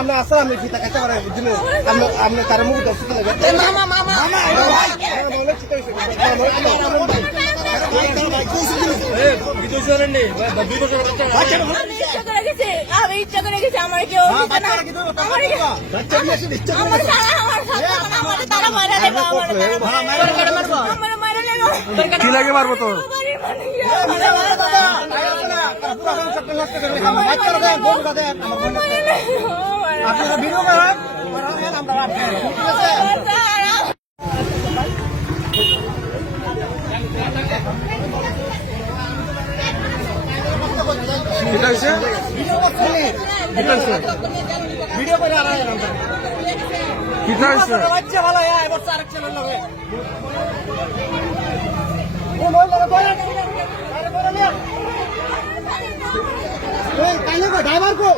আমরা আসলাম ফিতা কাটা করে আমরা তার মুখ দর্শক লাগে আমি ইচ্ছা করে গেছি আমার কেউ কি লাগে মারবো তো আপনারা ভিডিও করেন ভিডিও করে বাচ্চা ভালো এবার আরেক চ্যানেল লাগে ड्राइवर को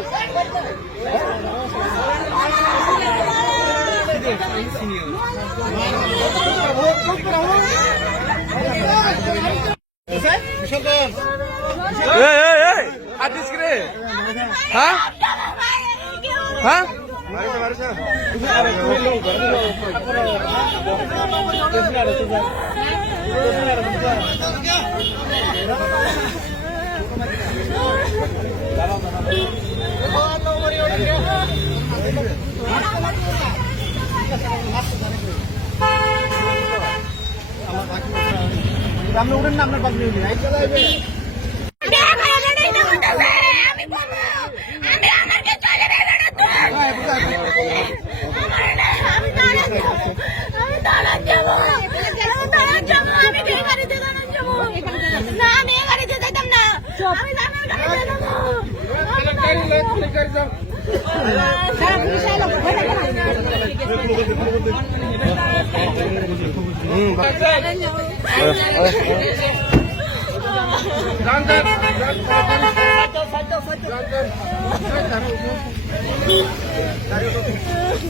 हाँ हाँ আমরা উঠেন না আপনার public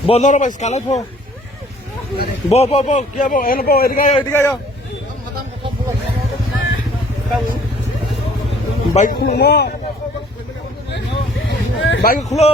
Bono ba skala po? Bo kya bo ano po edik ayo. Bike mo. Bike khulo.